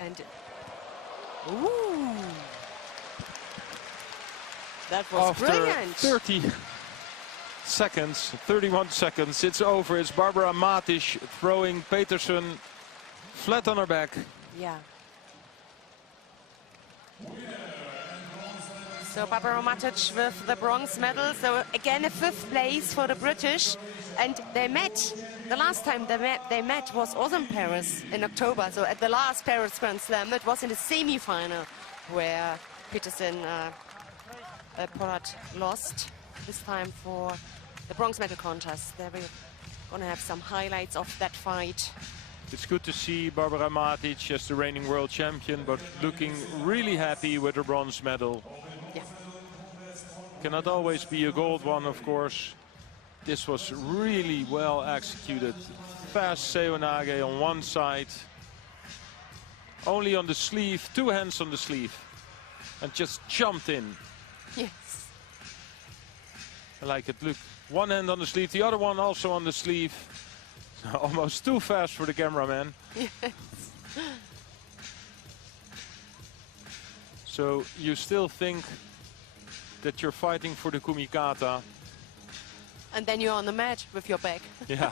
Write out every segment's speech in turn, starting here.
And ooh, that was brilliant. 30 seconds, 31 seconds, it's over. It's Barbara Matic throwing Peterson flat on her back. Yeah. So Barbara Matic with the bronze medal. So again, a 5th place for the British. And they met, the last time they met was also in Paris in October. So at the last Paris Grand Slam, it was in the semi-final where Peterson Pollard lost this time for the bronze medal contest. There we're going to have some highlights of that fight. It's good to see Barbara Matic as the reigning world champion, but looking really happy with her bronze medal. Yeah. Cannot always be a gold one, of course. This was really well executed. Fast seoinage on one side. Only on the sleeve, 2 hands on the sleeve. And just jumped in. Yes. I like it. Look, one hand on the sleeve, the other one also on the sleeve. Almost too fast for the cameraman. Yes. So you still think that you're fighting for the kumikata. And then you're on the mat with your back. Yeah.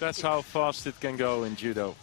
That's how fast it can go in judo.